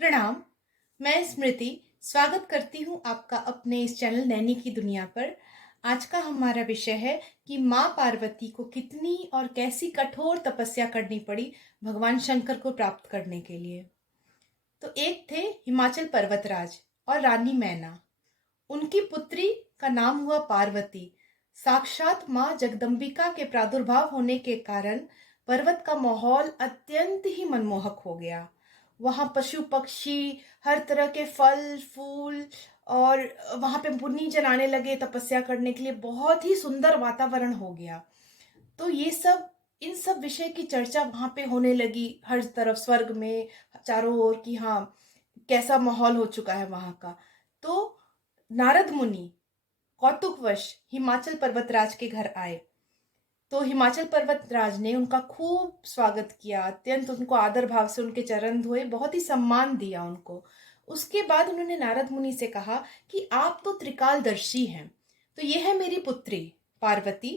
प्रणाम। मैं स्मृति स्वागत करती हूँ आपका अपने इस चैनल नैनी की दुनिया पर। आज का हमारा विषय है कि माँ पार्वती को कितनी और कैसी कठोर तपस्या करनी पड़ी भगवान शंकर को प्राप्त करने के लिए। तो एक थे हिमाचल पर्वतराज और रानी मैना। उनकी पुत्री का नाम हुआ पार्वती। साक्षात माँ जगदम्बिका के प्रादुर्भाव होने के कारण पर्वत का माहौल अत्यंत ही मनमोहक हो गया। वहाँ पशु पक्षी, हर तरह के फल फूल, और वहाँ पे मुनि जन आने लगे तपस्या करने के लिए। बहुत ही सुंदर वातावरण हो गया। तो ये सब, इन सब विषय की चर्चा वहां पे होने लगी हर तरफ, स्वर्ग में चारों ओर की। हाँ, कैसा माहौल हो चुका है वहां का। तो नारद मुनि कौतुकवश हिमाचल पर्वतराज के घर आए। तो हिमाचल पर्वतराज ने उनका खूब स्वागत किया, अत्यंत उनको आदर भाव से उनके चरण धोए, बहुत ही सम्मान दिया उनको। उसके बाद उन्होंने नारद मुनि से कहा कि आप तो त्रिकालदर्शी हैं, तो यह है मेरी पुत्री पार्वती।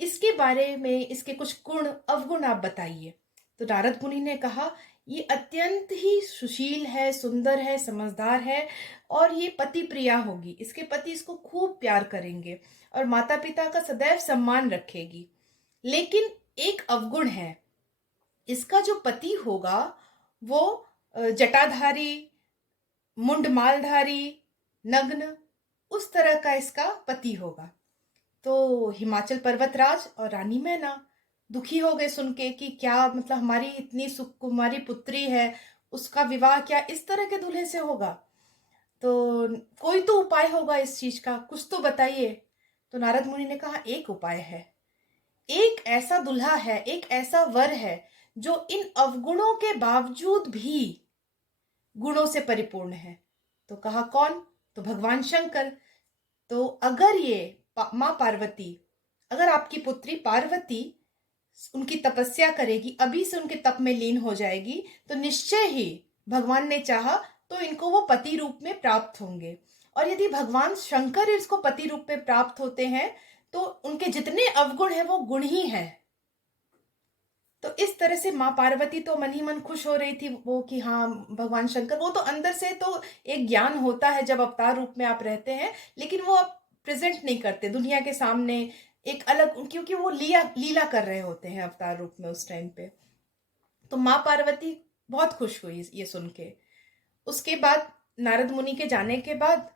इसके बारे में, इसके कुछ गुण अवगुण आप बताइए। तो नारद मुनि ने कहा, ये अत्यंत ही सुशील है, सुंदर है, समझदार है, और ये पति प्रिया होगी। इसके पति इसको खूब प्यार करेंगे और माता पिता का सदैव सम्मान रखेगी। लेकिन एक अवगुण है, इसका जो पति होगा वो जटाधारी, मुंडमालधारी, नग्न, उस तरह का इसका पति होगा। तो हिमाचल पर्वतराज और रानी मैना दुखी हो गए सुन के कि क्या मतलब, हमारी इतनी सुकुमारी पुत्री है, उसका विवाह क्या इस तरह के दूल्हे से होगा? तो कोई तो उपाय होगा इस चीज का, कुछ तो बताइए। तो नारद मुनि ने कहा, एक उपाय है। एक ऐसा दुल्हा है, एक ऐसा वर है जो इन अवगुणों के बावजूद भी गुणों से परिपूर्ण है। तो कहा कौन? तो भगवान शंकर। तो अगर ये माँ पार्वती, अगर आपकी पुत्री पार्वती उनकी तपस्या करेगी, अभी से उनके तप में लीन हो जाएगी, तो निश्चय ही भगवान ने चाहा तो इनको वो पति रूप में प्राप्त होंगे। और यदि भगवान शंकर इसको पति रूप में प्राप्त होते हैं तो उनके जितने अवगुण हैं वो गुण ही हैं। तो इस तरह से माँ पार्वती तो मन ही मन खुश हो रही थी वो कि हाँ, भगवान शंकर, वो तो अंदर से तो एक ज्ञान होता है जब अवतार रूप में आप रहते हैं, लेकिन वो आप प्रेजेंट नहीं करते दुनिया के सामने, एक अलग, क्योंकि वो लीला लीला कर रहे होते हैं अवतार रूप में उस टाइम पे। तो माँ पार्वती बहुत खुश हुई ये सुन के। उसके बाद नारद मुनि के जाने के बाद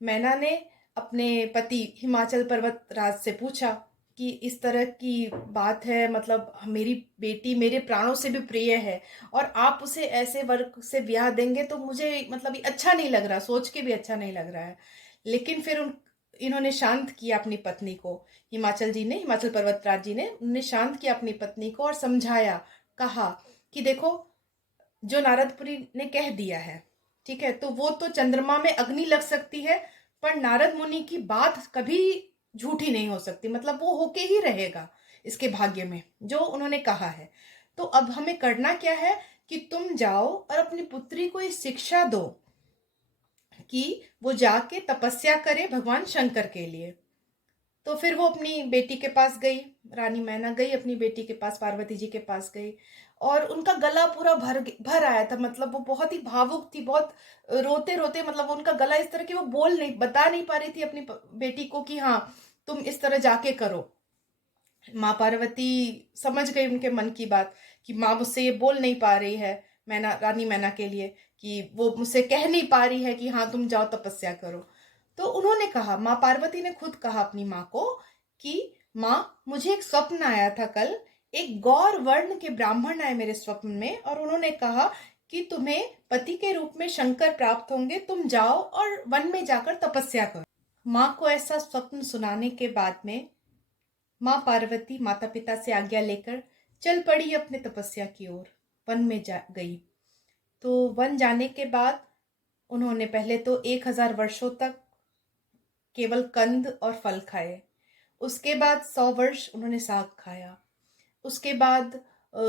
मैना ने अपने पति हिमाचल पर्वत राज से पूछा कि इस तरह की बात है, मतलब मेरी बेटी मेरे प्राणों से भी प्रिय है, और आप उसे ऐसे वर्ग से ब्याह देंगे तो मुझे मतलब ये अच्छा नहीं लग रहा, सोच के भी अच्छा नहीं लग रहा है। लेकिन फिर इन्होंने शांत किया अपनी पत्नी को। हिमाचल पर्वतराज जी ने उन्हें शांत किया अपनी पत्नी को और समझाया। कहा कि देखो, जो नारदपुरी ने कह दिया है, ठीक है, तो वो तो चंद्रमा में अग्नि लग सकती है, पर नारद मुनि की बात कभी झूठी नहीं हो सकती, मतलब वो होके ही रहेगा इसके भाग्य में जो उन्होंने कहा है। तो अब हमें करना क्या है कि तुम जाओ और अपनी पुत्री को ये शिक्षा दो कि वो जाके तपस्या करे भगवान शंकर के लिए। तो फिर वो अपनी बेटी के पास गई, रानी मैना गई अपनी बेटी के पास, पार्वती जी के पास गई, और उनका गला पूरा भर भर आया था, मतलब वो बहुत ही भावुक थी, बहुत रोते रोते, मतलब उनका गला इस तरह की, वो बोल नहीं, बता नहीं पा रही थी अपनी बेटी को कि हाँ तुम इस तरह जाके करो। माँ पार्वती समझ गई उनके मन की बात कि माँ मुझसे ये बोल नहीं पा रही है, मैना, रानी मैना के लिए, कि वो मुझसे कह नहीं पा रही है कि हाँ तुम जाओ तपस्या करो। तो उन्होंने कहा, माँ पार्वती ने खुद कहा अपनी माँ को कि माँ, मुझे एक स्वप्न आया था कल। एक गौर वर्ण के ब्राह्मण आए मेरे स्वप्न में, और उन्होंने कहा कि तुम्हें पति के रूप में शंकर प्राप्त होंगे, तुम जाओ और वन में जाकर तपस्या करो। माँ को ऐसा स्वप्न सुनाने के बाद में माँ पार्वती माता पिता से आज्ञा लेकर चल पड़ी अपने तपस्या की ओर, वन में जा गई। तो वन जाने के बाद उन्होंने पहले तो 1000 वर्षों तक केवल कंद और फल खाए। उसके बाद 100 वर्ष उन्होंने साग खाया। उसके बाद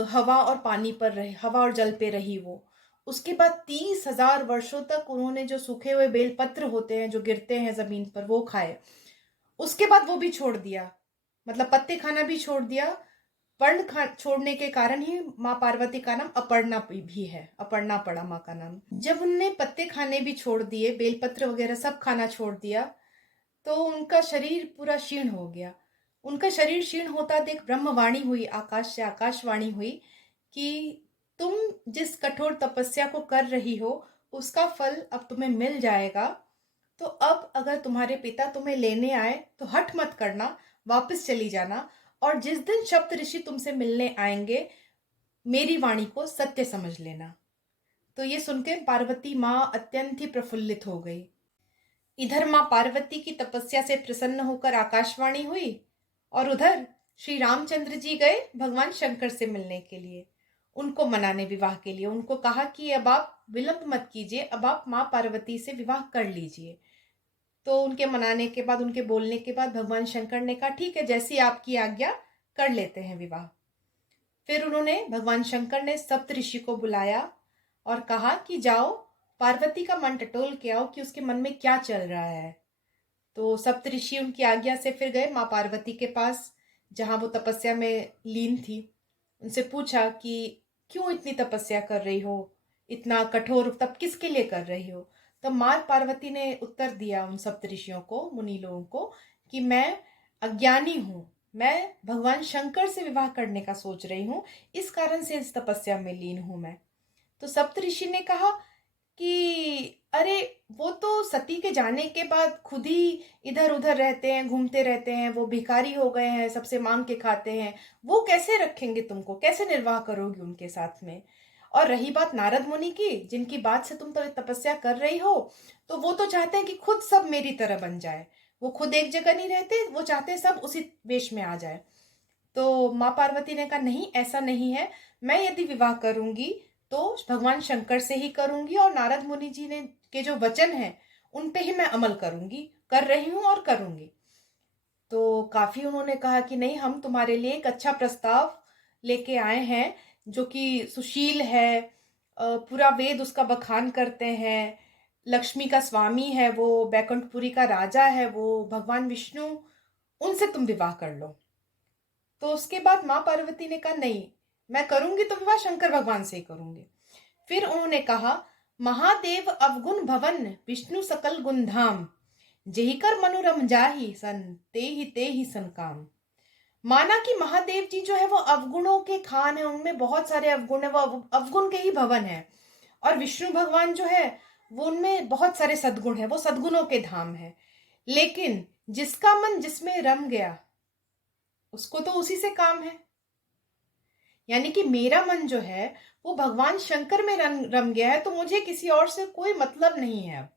हवा और पानी पर रहे, हवा और जल पे रही वो। उसके बाद 30,000 वर्षों तक उन्होंने जो सूखे हुए बेलपत्र होते हैं जो गिरते हैं जमीन पर, वो खाए। उसके बाद वो भी छोड़ दिया, मतलब पत्ते खाना भी छोड़ दिया, छोड़ने के कारण ही माँ पार्वती का नाम अपर्णा भी है, अपर्णा पड़ा माँ का नाम। जब उनने पत्ते खाने भी छोड़ दिए, बेलपत्र वगैरह सब खाना छोड़ दिया, तो उनका शरीर पूरा क्षीण हो गया। उनका शरीर क्षीण होता देख ब्रह्मवाणी हुई, आकाश से आकाशवाणी हुई कि तुम जिस कठोर तपस्या को कर रही हो उसका फल अब तुम्हें मिल जाएगा। तो अब अगर तुम्हारे पिता तुम्हें लेने आए तो हठ मत करना, वापस चली जाना, और जिस दिन सप्त ऋषि तुमसे मिलने आएंगे मेरी वाणी को सत्य समझ लेना। तो ये सुनकर पार्वती माँ अत्यंत ही प्रफुल्लित हो गई। इधर माँ पार्वती की तपस्या से प्रसन्न होकर आकाशवाणी हुई, और उधर श्री रामचंद्र जी गए भगवान शंकर से मिलने के लिए, उनको मनाने विवाह के लिए। उनको कहा कि अब आप विलंब मत कीजिए, अब आप माँ पार्वती से विवाह कर लीजिए। तो उनके मनाने के बाद, उनके बोलने के बाद भगवान शंकर ने कहा ठीक है, जैसी आपकी आज्ञा, कर लेते हैं विवाह। फिर उन्होंने, भगवान शंकर ने सप्तऋषि को बुलाया और कहा कि जाओ पार्वती का मन टटोल के आओ कि उसके मन में क्या चल रहा है। तो सप्तऋषि उनकी आज्ञा से फिर गए माँ पार्वती के पास, जहाँ वो तपस्या में लीन थी। उनसे पूछा कि क्यों इतनी तपस्या कर रही हो, इतना कठोर तप किसके लिए कर रही हो। तो माँ पार्वती ने उत्तर दिया उन सप्तऋषियों को, मुनि लोगों को, कि मैं अज्ञानी हूँ, मैं भगवान शंकर से विवाह करने का सोच रही हूँ, इस कारण से इस तपस्या में लीन हूँ मैं। तो सप्तऋषि ने कहा कि अरे वो तो सती के जाने के बाद खुद ही इधर उधर रहते हैं, घूमते रहते हैं, वो भिखारी हो गए हैं, सबसे मांग के खाते हैं, वो कैसे रखेंगे तुमको, कैसे निर्वाह करोगी उनके साथ में। और रही बात नारद मुनि की, जिनकी बात से तुम तो तपस्या कर रही हो, तो वो तो चाहते हैं कि खुद सब मेरी तरह बन जाए। वो खुद एक जगह नहीं रहते, वो चाहते हैं सब उसी वेश में आ जाए। तो माँ पार्वती ने कहा नहीं, ऐसा नहीं है, मैं यदि विवाह करूंगी तो भगवान शंकर से ही करूंगी, और नारद मुनि जी ने के जो वचन है उन पे ही मैं अमल करूंगी, कर रही हूं और करूंगी। तो काफी उन्होंने कहा कि नहीं, हम तुम्हारे लिए एक अच्छा प्रस्ताव लेके आए हैं, जो कि सुशील है, पूरा वेद उसका बखान करते हैं, लक्ष्मी का स्वामी है वो, बैकुंठपुरी का राजा है वो, भगवान विष्णु, उनसे तुम विवाह कर लो। तो उसके बाद माँ पार्वती ने कहा नहीं, मैं करूंगी तो विवाह शंकर भगवान से ही करूंगी। फिर उन्होंने कहा महादेव अवगुण भवन विष्णु सकल गुण धाम, जेहि कर मनोरम जाहि सन ते ही सन काम। माना कि महादेव जी जो है वो अवगुणों के खान है, उनमें बहुत सारे अवगुण है, वो अवगुण के ही भवन है। और विष्णु भगवान जो है वो, उनमें बहुत सारे सद्गुण है, वो सद्गुणों के धाम है। लेकिन जिसका मन जिसमें रम गया उसको तो उसी से काम है। यानी कि मेरा मन जो है वो भगवान शंकर में रम गया है, तो मुझे किसी और से कोई मतलब नहीं है अब।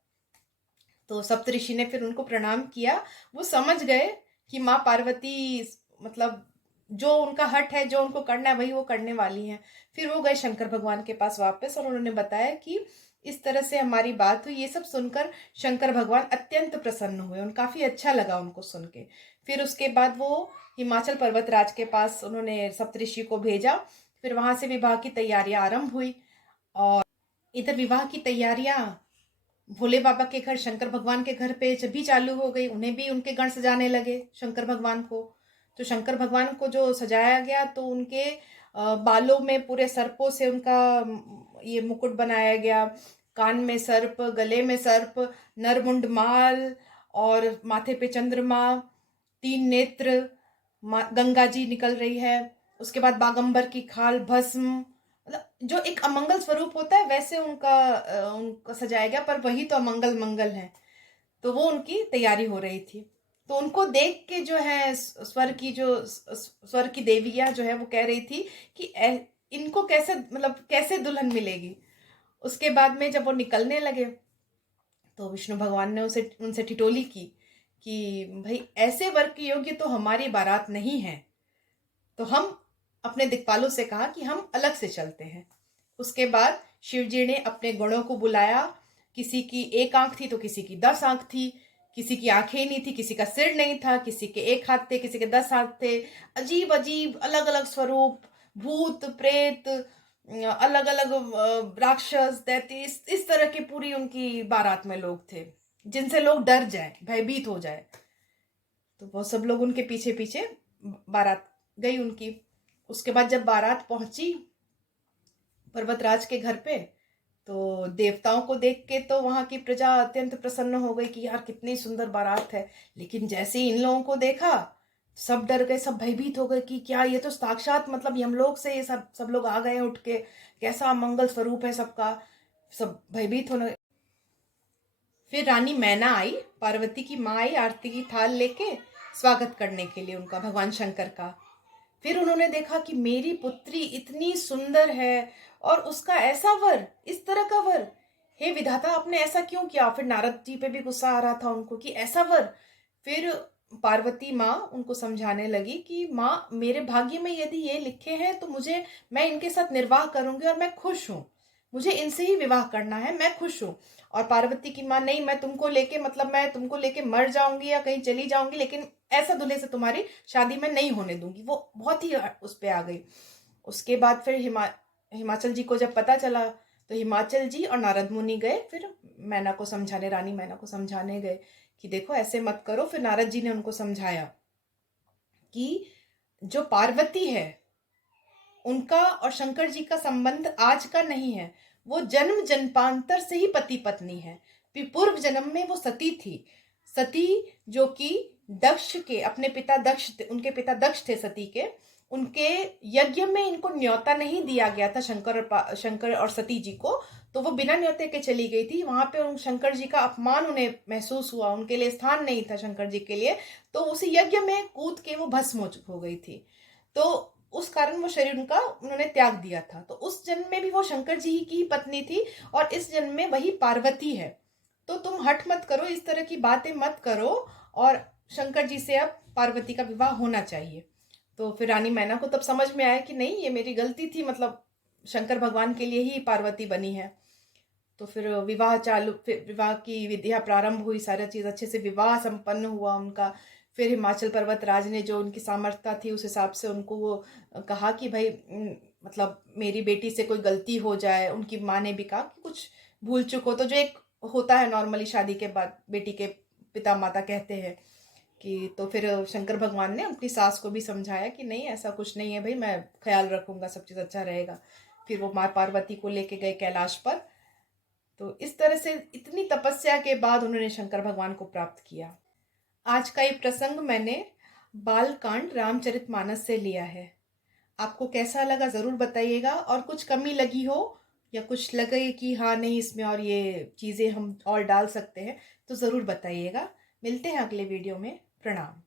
तो सप्तऋषि ने फिर उनको प्रणाम किया। वो समझ गए कि माँ पार्वती, मतलब जो उनका हट है, जो उनको करना है वही वो करने वाली हैं। फिर वो गए शंकर भगवान के पास वापस, और उन्होंने बताया कि इस तरह से हमारी बात हुई। ये सब सुनकर शंकर भगवान अत्यंत प्रसन्न हुए, उन काफी अच्छा लगा उनको सुन के। फिर उसके बाद वो हिमाचल पर्वतराज के पास उन्होंने सप्तऋषि को भेजा। फिर वहां से विवाह की तैयारियां आरंभ हुई। और इधर विवाह की तैयारियां भोले बाबा के घर, शंकर भगवान के घर पे जब भी चालू हो गई, उन्हें भी उनके गण सजाने लगे शंकर भगवान को। तो शंकर भगवान को जो सजाया गया, तो उनके बालों में पूरे सर्पों से उनका ये मुकुट बनाया गया, कान में सर्प, गले में सर्प, नरमुंड माल, और माथे पे चंद्रमा, 3 नेत्र, गंगा जी निकल रही है। उसके बाद बागंबर की खाल, भस्म, मतलब जो एक अमंगल स्वरूप होता है वैसे उनका सजाया गया, पर वही तो अमंगल मंगल है। तो वो उनकी तैयारी हो रही थी। तो उनको देख के जो है स्वर की देवियां जो है वो कह रही थी कि इनको कैसे, मतलब कैसे दुल्हन मिलेगी। उसके बाद में जब वो निकलने लगे, तो विष्णु भगवान ने उसे उनसे ठिठोली की कि भाई ऐसे वर के योग्य तो हमारी बारात नहीं है। तो हम अपने दिक्पालों से कहा कि हम अलग से चलते हैं। उसके बाद शिव जी ने अपने गणों को बुलाया। किसी की एक आंख थी तो किसी की 10 आंख थी, किसी की आंखें नहीं थी, किसी का सिर नहीं था, किसी के 1 हाथ थे, किसी के 10 हाथ थे। अजीब अजीब अलग अलग स्वरूप, भूत प्रेत, अलग अलग राक्षस, दैत्य, इस तरह की पूरी उनकी बारात में लोग थे, जिनसे लोग डर जाए, भयभीत हो जाए। तो वो सब लोग उनके पीछे पीछे बारात गई उनकी। उसके बाद जब बारात पहुंची पर्वतराज के घर पे, तो देवताओं को देख के तो वहां की प्रजा अत्यंत प्रसन्न हो गई कि यार कितनी सुंदर बारात है। लेकिन जैसे ही इन लोगों को देखा, सब डर गए, सब भयभीत हो गए कि क्या ये तो साक्षात मतलब यमलोक से ये सब लोग आ गए उठ के, कैसा मंगल स्वरूप है सबका। सब भयभीत होने। फिर रानी मैना आई, पार्वती की माँ आई आरती की थाल लेके स्वागत करने के लिए उनका, भगवान शंकर का। फिर उन्होंने देखा कि मेरी पुत्री इतनी सुंदर है और उसका ऐसा वर, इस तरह का वर, हे विधाता आपने ऐसा क्यों किया। फिर नारद जी पे भी गुस्सा आ रहा था उनको कि ऐसा वर। फिर पार्वती माँ उनको समझाने लगी कि माँ मेरे भाग्य में यदि ये लिखे हैं तो मुझे, मैं इनके साथ निर्वाह करूंगी और मैं खुश हूँ, मुझे इनसे ही विवाह करना है, मैं खुश हूँ। और पार्वती की माँ, नहीं मैं तुमको लेके, मतलब मैं तुमको लेके मर जाऊंगी या कहीं चली जाऊंगी, लेकिन ऐसा दूल्हे से तुम्हारी शादी मैं नहीं होने दूंगी। वो बहुत ही उस पे आ गई। उसके बाद फिर हिमाचल जी को जब पता चला तो हिमाचल जी और नारद मुनि गए, फिर मैना को समझाने, रानी मैना को समझाने गए कि देखो ऐसे मत करो। फिर नारद जी ने उनको समझाया कि जो पार्वती है उनका और शंकर जी का संबंध आज का नहीं है, वो जन्म जन्मांतर से ही पति पत्नी है। पूर्व जन्म में वो सती थी। सती जो कि दक्ष के, अपने पिता दक्ष, उनके पिता दक्ष थे सती के, उनके यज्ञ में इनको न्योता नहीं दिया गया था शंकर और सती जी को, तो वो बिना न्योते के चली गई थी वहां पे। उन शंकर जी का अपमान उन्हें महसूस हुआ, उनके लिए स्थान नहीं था शंकर जी के लिए, तो उसी यज्ञ में कूद के वो भस्म हो गई थी। तो उस कारण वो शरीर उनका उन्होंने त्याग दिया था। तो उस जन्म में भी वो शंकर जी की पत्नी थी और इस जन्म में वही पार्वती है। तो तुम हट मत करो, इस तरह की बातें मत करो, और शंकर जी से अब पार्वती का विवाह होना चाहिए। तो फिर रानी मैना को तब समझ में आया कि नहीं ये मेरी गलती थी, मतलब शंकर भगवान के लिए ही पार्वती बनी है। तो फिर फिर विवाह की विधियां प्रारंभ हुई, सारा चीज अच्छे से विवाह संपन्न हुआ उनका। फिर हिमाचल पर्वत राज ने जो उनकी सामर्थ्यता थी उस हिसाब से उनको वो कहा कि भाई मतलब मेरी बेटी से कोई गलती हो जाए, उनकी माँ ने भी कहा कि कुछ भूल चूक हो, तो जो एक होता है नॉर्मली शादी के बाद बेटी के पिता माता कहते हैं कि, तो फिर शंकर भगवान ने उनकी सास को भी समझाया कि नहीं ऐसा कुछ नहीं है भाई, मैं ख्याल रखूंगा, सब चीज़ अच्छा रहेगा। फिर वो माँ पार्वती को लेके गए कैलाश पर। तो इस तरह से इतनी तपस्या के बाद उन्होंने शंकर भगवान को प्राप्त किया। आज का ये प्रसंग मैंने बालकांड रामचरितमानस से लिया है। आपको कैसा लगा ज़रूर बताइएगा, और कुछ कमी लगी हो या कुछ लगे कि हाँ नहीं इसमें और ये चीज़ें हम और डाल सकते हैं तो ज़रूर बताइएगा। मिलते हैं अगले वीडियो में। प्रणाम।